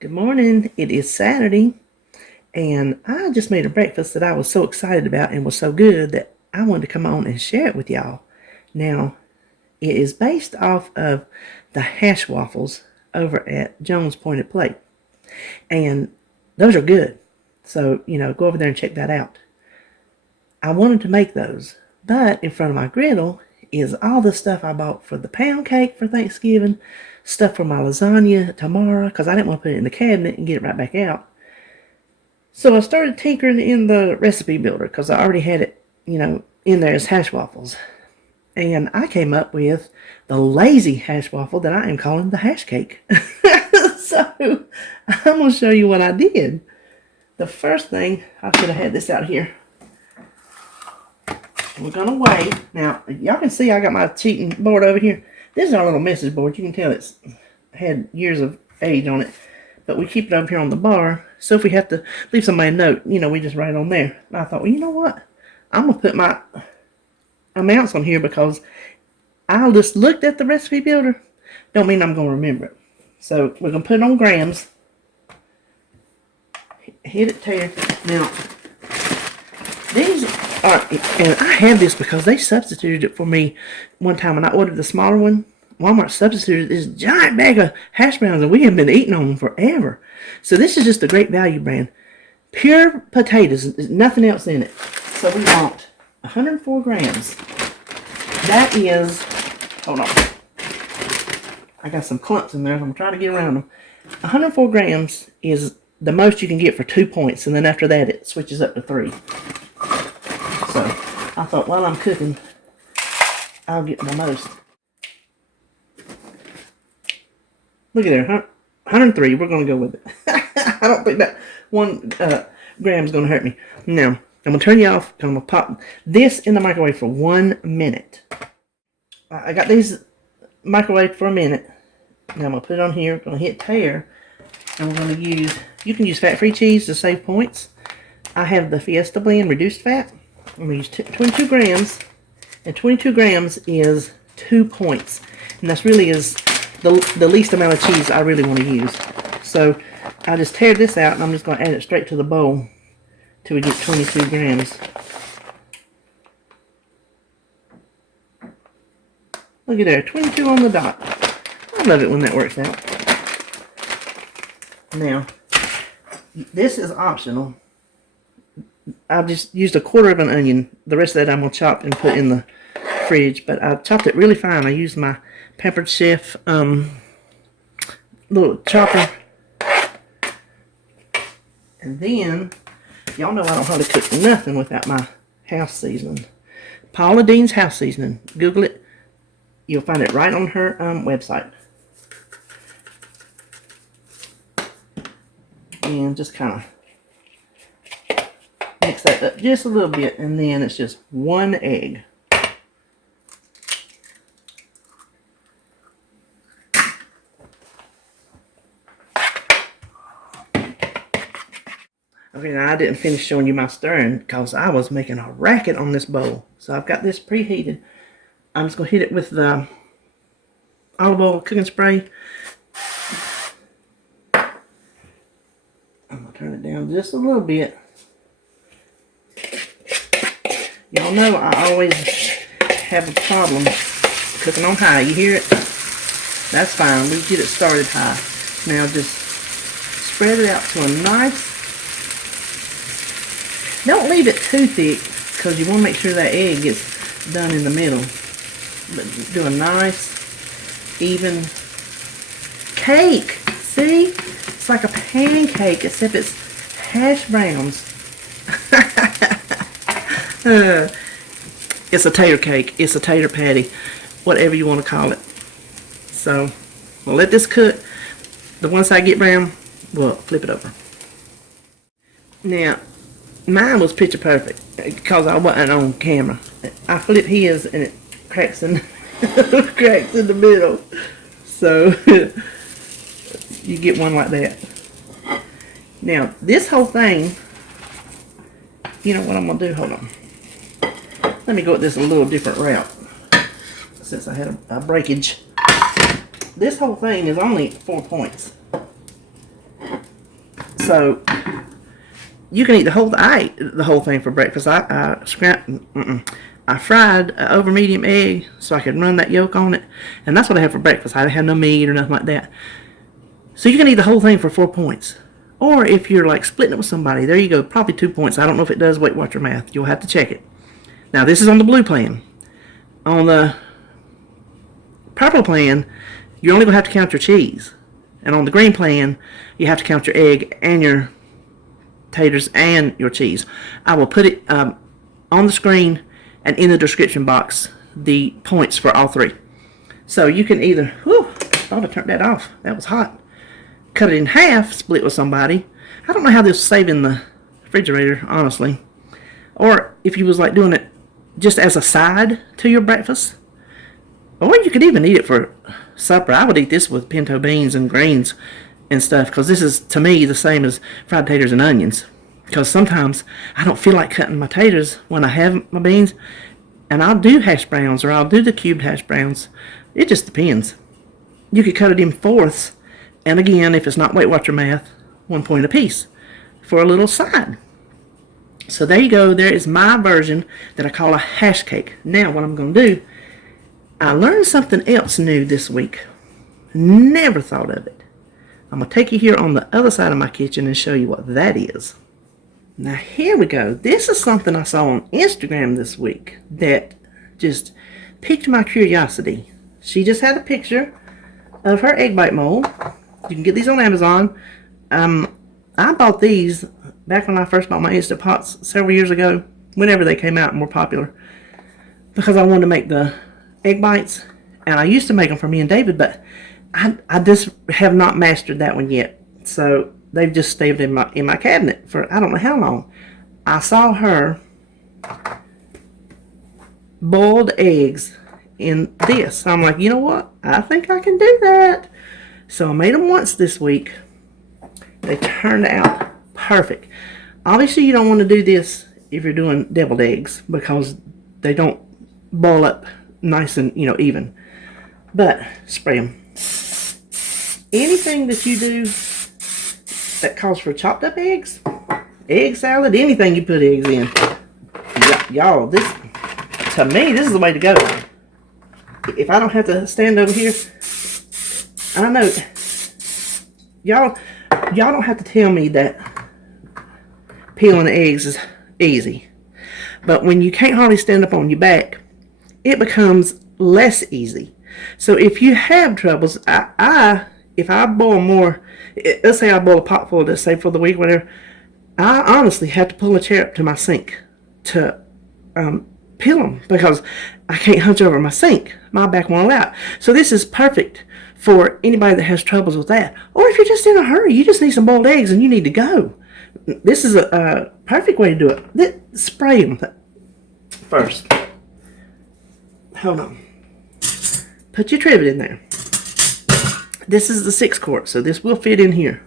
Good morning. It is Saturday, and I just made a breakfast that I was so excited about and was so good that I wanted to come on and share it with y'all. Now, it is based off of the hash waffles over at Joan's Pointed Plate, and those are good. So, go over there and check that out. I wanted to make those, but in front of my griddle is all the stuff I bought for the pound cake for Thanksgiving, stuff for my lasagna tomorrow, because I didn't want to put it in the cabinet and get it right back out. So I started tinkering in the recipe builder, because I already had it, in there as hash waffles. And I came up with the lazy hash waffle that I am calling the hash cake. So I'm going to show you what I did. The first thing, I should have had this out here. We're going to weigh. Now, y'all can see I got my cheating board over here. This is our little message board. You can tell it's had years of age on it. But we keep it over here on the bar. So if we have to leave somebody a note, we just write it on there. And I thought, well, you know what? I'm going to put my amounts on here because I just looked at the recipe builder. Don't mean I'm going to remember it. So we're going to put it on grams. Hit it there. Now, these are, and I have this because they substituted it for me one time when I ordered the smaller one. Walmart substituted this giant bag of hash browns and we have been eating on them forever. So this is just a great value brand. Pure potatoes, there's nothing else in it. So we want 104 grams. That is, hold on. I got some clumps in there, so I'm trying to get around them. 104 grams is the most you can get for 2 points, and then after that it switches up to 3. So I thought while I'm cooking, I'll get the most. Look at there, 103. We're going to go with it. I don't think that 1 gram is going to hurt me. Now, I'm going to turn you off. I'm going to pop this in the microwave for 1 minute. I got these microwaved for a minute. Now I'm going to put it on here. I'm going to hit tear. And we're going to use, you can use fat-free cheese to save points. I have the Fiesta blend reduced fat. I'm going to use 22 grams. And 22 grams is 2 points. And that's really is the least amount of cheese I really want to use. So I just tear this out and I'm just going to add it straight to the bowl till we get 22 grams. Look at there, 22 on the dot. I love it when that works out. Now, this is optional. I've just used 1/4 of an onion. The rest of that I'm going to chop and put in the fridge. But I chopped it really fine. I used my Pampered Chef little chopper. And then, y'all know I don't know how to cook nothing without my house seasoning. Paula Deen's house seasoning. Google it. You'll find it right on her website. And just kind of mix that up just a little bit, and then it's just 1 egg. Okay, now I didn't finish showing you my stirring because I was making a racket on this bowl. So I've got this preheated. I'm just going to hit it with the olive oil cooking spray. I'm going to turn it down just a little bit. Y'all know I always have a problem cooking on high. You hear it? That's fine. We get it started high. Now just spread it out to a nice... Don't leave it too thick because you want to make sure that egg gets done in the middle. But do a nice, even cake. See? It's like a pancake, except it's hash browns. It's a tater cake. It's a tater patty. Whatever you want to call it. So, we'll let this cook. The one side get brown, we'll flip it over. Now, mine was picture perfect because I wasn't on camera. I flip his and it cracks in, cracks in the middle. So, you get one like that. Now, this whole thing, you know what I'm going to do? Hold on. Let me go with this a little different route since I had a breakage. This whole thing is only 4 points. So you can eat the whole. I ate the whole thing for breakfast. I fried an over medium egg so I could run that yolk on it, and that's what I had for breakfast. I didn't have no meat or nothing like that. So you can eat the whole thing for 4 points. Or if you're like splitting it with somebody, there you go, probably 2 points. I don't know if it does Weight Watcher math. You'll have to check it. Now this is on the blue plan. On the purple plan, you're only going to have to count your cheese. And on the green plan, you have to count your egg and your taters and your cheese. I will put it on the screen and in the description box, the points for all three. So you can either, whew, I thought I turned that off. That was hot. Cut it in half, split with somebody. I don't know how this will save in the refrigerator, honestly. Or if you was like doing it just as a side to your breakfast. Or you could even eat it for supper. I would eat this with pinto beans and greens and stuff, because this is, to me, the same as fried taters and onions. Because sometimes I don't feel like cutting my taters when I have my beans, and I'll do hash browns, or I'll do the cubed hash browns. It just depends. You could cut it in fourths, and again, if it's not Weight Watcher math, 1 point apiece for a little side. So there you go. There is my version that I call a hash cake. Now what I'm going to do, I learned something else new this week. Never thought of it. I'm going to take you here on the other side of my kitchen and show you what that is. Now here we go. This is something I saw on Instagram this week that just piqued my curiosity. She just had a picture of her egg bite mold. You can get these on Amazon. I bought these back when I first bought my Instant Pots several years ago, whenever they came out and were popular, because I wanted to make the egg bites, and I used to make them for me and David, but I just have not mastered that one yet. So they've just stayed in my cabinet for I don't know how long. I saw her boiled eggs in this. So I'm like, you know what? I think I can do that. So I made them once this week. They turned out perfect. Obviously, you don't want to do this if you're doing deviled eggs, because they don't boil up nice and, even. But spray them. Anything that you do that calls for chopped up eggs, egg salad, anything you put eggs in, y'all, this, to me, this is the way to go. If I don't have to stand over here, I know y'all don't have to tell me that peeling the eggs is easy. But when you can't hardly stand up on your back, it becomes less easy. So if you have troubles, if I boil more, let's say I boil a pot full, let's say for the week, whatever, I honestly have to pull a chair up to my sink to peel them, because I can't hunch over my sink. My back won't allow it. So this is perfect for anybody that has troubles with that. Or if you're just in a hurry, you just need some boiled eggs and you need to go. This is a perfect way to do it. Spray them first. Hold on. Put your trivet in there. This is the 6 quart, so this will fit in here.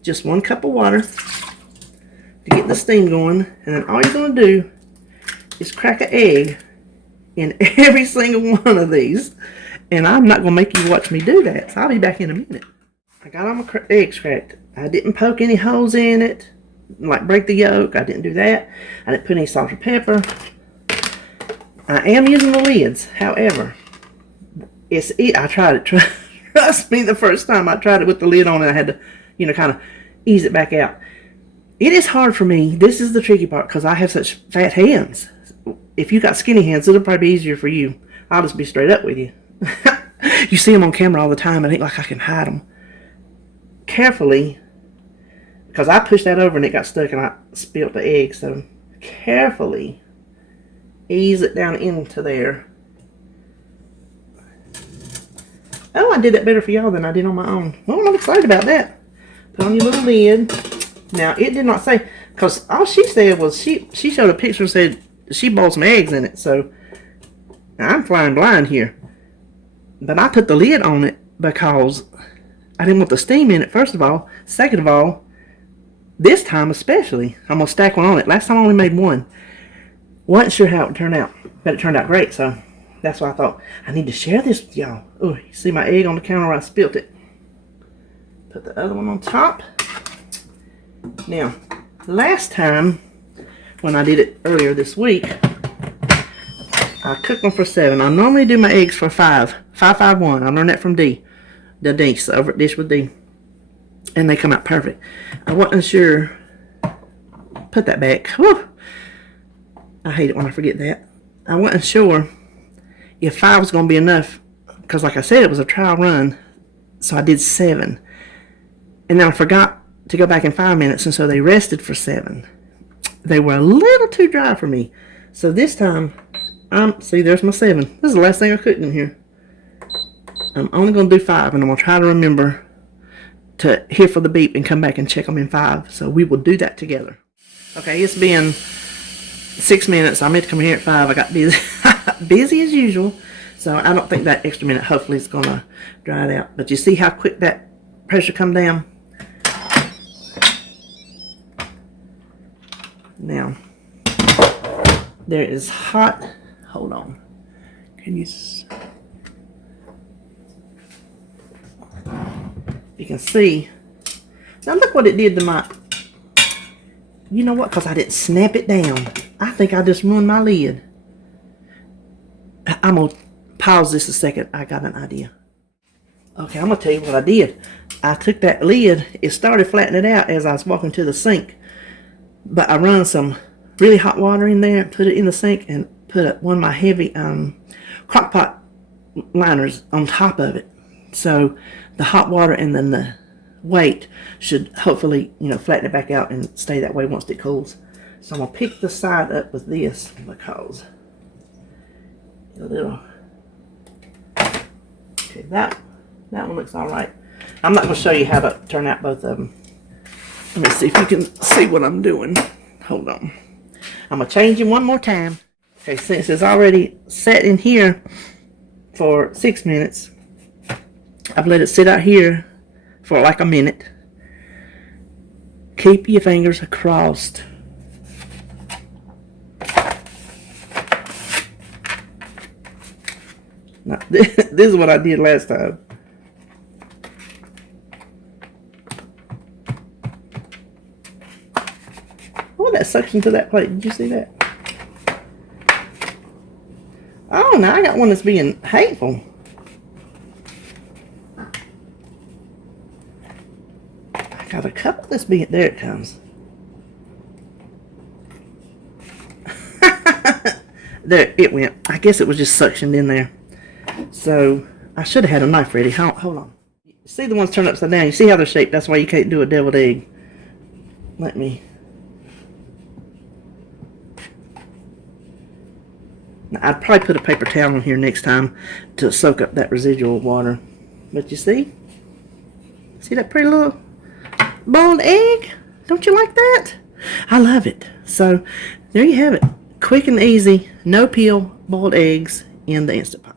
Just 1 cup of water to get the steam going, and then all you're going to do is crack an egg in every single one of these. And I'm not going to make you watch me do that, so I'll be back in a minute. I got all my eggs cracked. I didn't poke any holes in it, like break the yolk. I didn't do that. I didn't put any salt or pepper. I am using the lids, however, I tried it. Trust me, the first time I tried it with the lid on, and I had to, kind of ease it back out. It is hard for me. This is the tricky part, because I have such fat hands. If you got skinny hands, it'll probably be easier for you. I'll just be straight up with you. You see them on camera all the time, and it ain't like I can hide them. Carefully, because I pushed that over and it got stuck and I spilled the egg, so carefully ease it down into there. Oh, I did that better for y'all than I did on my own. Well, I'm excited about that. Put on your little lid. Now, it did not say, because all she said was, she showed a picture and said she boiled some eggs in it, so I'm flying blind here. But I put the lid on it because I didn't want the steam in it, first of all. Second of all, this time especially, I'm going to stack one on it. Last time I only made one. Wasn't sure how it would turn out, but it turned out great, so that's why I thought I need to share this with y'all. Oh, you see my egg on the counter where I spilled it. Put the other one on top. Now, last time when I did it earlier this week, I cooked them for 7. I normally do my eggs for 5. 5-5-1. I learned that from D. The Dinks over at Dish with D. And they come out perfect. I wasn't sure. Put that back. Whew. I hate it when I forget that. I wasn't sure if 5 was going to be enough. Because like I said, it was a trial run. So I did 7. And then I forgot to go back in 5 minutes. And so they rested for 7. They were a little too dry for me. So this time, see, there's my 7. This is the last thing I cooked in here. I'm only going to do 5, and I'm going to try to remember to hear for the beep and come back and check them in 5. So we will do that together. Okay, it's been 6 minutes. I meant to come here at 5. I got busy, busy as usual. So I don't think that extra minute hopefully is going to dry it out. But you see how quick that pressure come down? Now, there is hot. Hold on. Can you? You can see. Now look what it did to my. You know what? Because I didn't snap it down. I think I just ruined my lid. I'm gonna pause this a second. I got an idea. Okay, I'm gonna tell you what I did. I took that lid. It started flattening out as I was walking to the sink. But I run some really hot water in there, put it in the sink, and put one of my heavy crock pot liners on top of it. So the hot water and then the weight should hopefully, flatten it back out and stay that way once it cools. So I'm going to pick the side up with this because a little. Okay, that one looks all right. I'm not going to show you how to turn out both of them. Let me see if you can see what I'm doing. Hold on. I'm going to change it one more time. Okay, since it's already set in here for 6 minutes, I've let it sit out here for like a minute. Keep your fingers across. Now, this is what I did last time. Oh, that suction to that plate. Did you see that? Oh, now I got one that's being hateful. I got a couple that's being... There it comes. There, it went. I guess it was just suctioned in there. So, I should have had a knife ready. Hold on. See the ones turned upside down? You see how they're shaped? That's why you can't do a deviled egg. Let me... Now, I'd probably put a paper towel on here next time to soak up that residual water. But you see? See that pretty little boiled egg? Don't you like that? I love it. So, there you have it. Quick and easy, no peel boiled eggs in the Instant Pot.